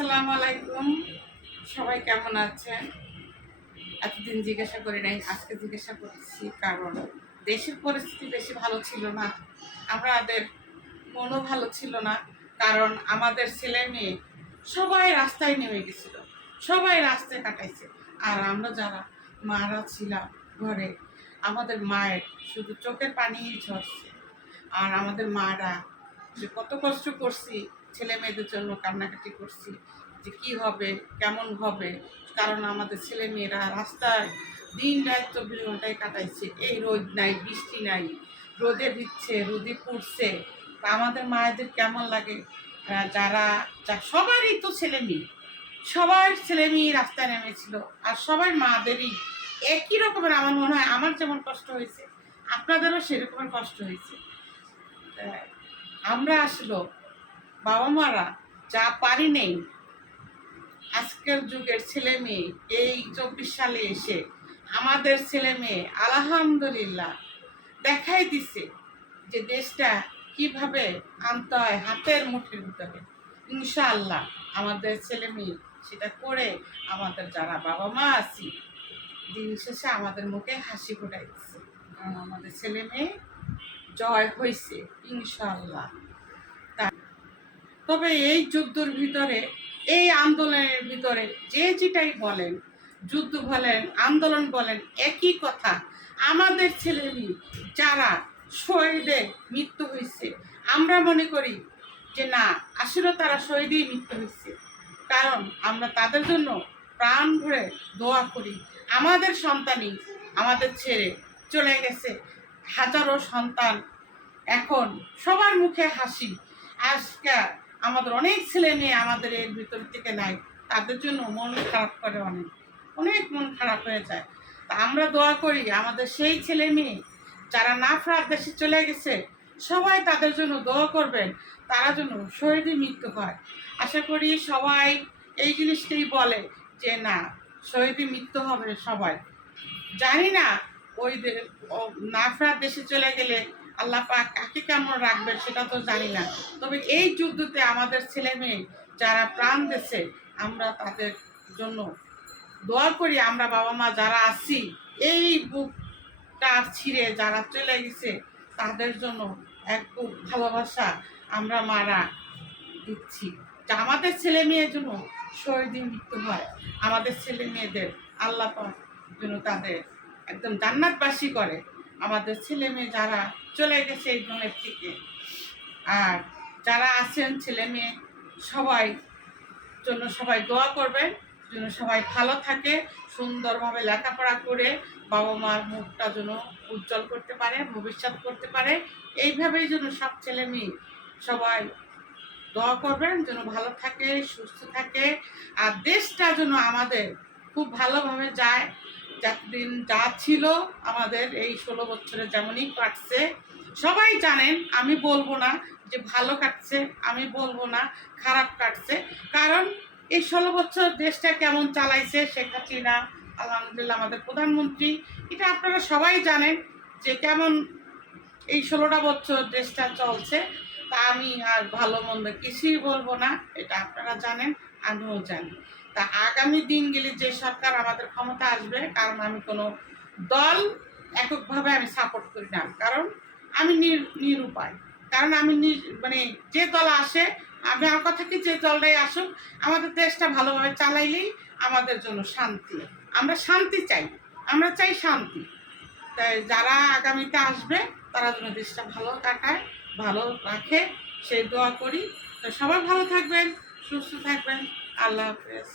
আসসালামু আলাইকুম। সবাই কেমন আছেন? এতদিন জিজ্ঞাসা করি নাই, আজকে জিজ্ঞাসা করছি কারণ দেশের পরিস্থিতি বেশি ভালো ছিল না, আমাদের মনও ভালো ছিল না, কারণ আমাদের ছেলে মেয়ে সবাই রাস্তায় নেমে গেছিল, সবাই রাস্তায় কাটাইছে। আর আমরা যারা মারা ছিলাম ঘরে, আমাদের মায়ের শুধু চোখের পানিই ঝরছে, আর আমাদের মারা যে কত কষ্ট করছি ছেলে মেয়েদের জন্য কান্নাকাটি করছি যে কি হবে, কেমন হবে? কারণ আমাদের ছেলে মেয়েরা রাস্তায় দিন রাত চব্বিশ ঘন্টায় কাটাইছে। এই রোদ নাই, বৃষ্টি নাই, রোদে দিচ্ছে রোদে পুড়ছে। আমাদের মায়েদের কেমন লাগে? যারা, যা, সবারই তো ছেলে মেয়ে। সবার ছেলে মেয়ে রাস্তায় নেমেছিল আর সবার মাদেরই একই রকমের আমার মনে হয়, আমার যেমন কষ্ট হয়েছে, আপনাদেরও সেরকমের কষ্ট হয়েছে। আমরা আসলো বাবা মারা যা পারি নেই। আজকের যুগের ছেলে মেয়ে, এই চব্বিশ সালে এসে আমাদের ছেলে মেয়ে আলহামদুলিল্লাহ দেখাই দিছে যে দেশটা কীভাবে আনতে হয় হাতের মুঠির ভিতরে। ইনশাআল্লাহ আমাদের ছেলে মেয়ে সেটা করে আমাদের যারা বাবা মা আছি, দিন শেষে আমাদের মুখে হাসি ফোটাই দিচ্ছে আমাদের ছেলে মেয়ে জয় হয়েছে ইনশাআল্লাহ। তবে এই যুদ্ধর ভিতরে, এই আন্দোলনের ভিতরে যে যেটাই বলেন, যুদ্ধ বলেন, আন্দোলন বলেন, একই কথা। আমাদের ছেলে যারা শহীদের মৃত্যু হয়েছে, আমরা মনে করি যে না, আসলে তারা শহীদেই মৃত্যু হয়েছে। কারণ আমরা তাদের জন্য প্রাণ ভরে দোয়া করি। আমাদের সন্তানই আমাদের ছেড়ে চলে গেছে। হাজারো সন্তান এখন সবার মুখে হাসি। আজকে আমাদের অনেক ছেলে মেয়ে আমাদের এর ভিতর থেকে নাই। তাদের জন্য মন খারাপ করে অনেক অনেক মন খারাপ হয়ে যায়। তা আমরা দোয়া করি, আমাদের সেই ছেলে মেয়ে যারা নাফরাত দেশে চলে গেছে, সবাই তাদের জন্য দোয়া করবেন, তারা যেন শহীদে মৃত্যু হয়। আশা করি সবাই এই জিনিসটাই বলে যে, না, শহীদে মৃত্যু হবে সবাই। জানি না ওই নাফরাত দেশে চলে গেলে আল্লাহ পাক কাকে কেমন রাখবে সেটা তো জানি না। তবে এই যুদ্ধতে আমাদের ছেলে মেয়ে যারা প্রাণ দিছে আমরা তাদের জন্য দোয়া করি, আমরা বাবা মা যারা আছি, এই বুকটা ছিঁড়ে যারা চলে গেছে, তাদের জন্য এক বুক ভালোবাসা আমরা মারা দিচ্ছি। আমাদের ছেলে মেয়ের জন্য শহীদের মৃত্যু হয়, আমাদের ছেলে মেয়েদের আল্লাহ যেন তাদের একদম জান্নাতবাসী করে। আমাদের ছেলে মেয়ে যারা চলে গেছে এই জনের থেকে আর যারা আছেন ছেলে মেয়ে, সবাই জন্য সবাই দোয়া করবেন, যেন সবাই ভালো থাকে, সুন্দরভাবে লেখাপড়া করে বাবা মার মুখটা যেন উজ্জ্বল করতে পারে, ভবিষ্যৎ করতে পারে। এইভাবেই যেন সব ছেলে মেয়ে সবাই দোয়া করবেন, যেন ভালো থাকে, সুস্থ থাকে। আর দেশটা যেন আমাদের খুব ভালোভাবে যায় যতদিন যা ছিল আমাদের এই ষোলো বছরে যেমনই কাটছে, সবাই জানেন আমি বলব না যে ভালো কাটছে, আমি বলব না খারাপ কাটছে। কারণ এই ষোলো বছর দেশটা কেমন চালাইছে শেখ হাসিনা, আলহামদুলিল্লাহ আমাদের প্রধানমন্ত্রী, এটা আপনারা সবাই জানেন যে কেমন এই ষোলোটা বছর দেশটা চলছে। তা আমি আর ভালো মন্দ কিছুই বলব না, এটা আপনারা জানেন, আমিও জানি। তা আগামী দিনগুলি যে সরকার আমাদের ক্ষমতা আসবে, কারণ আমি কোনো দল এককভাবে আমি সাপোর্ট করি না, কারণ আমি নির- নিরুপায়। কারণ আমি মানে যে দল আসে, আমি আমার কথা কি যে দলটাই আসুক, আমাদের দেশটা ভালোভাবে চালাইলেই আমাদের জন্য শান্তি। আমরা শান্তি চাই, আমরা চাই শান্তি। তাই যারা আগামীতে আসবে তারা যেন দেশটা ভালো থাকায় ভালো রাখে, সেই দোয়া করি। তো সবাই ভালো থাকবেন, সুস্থ থাকবেন। আল্লাহ হাফেজ।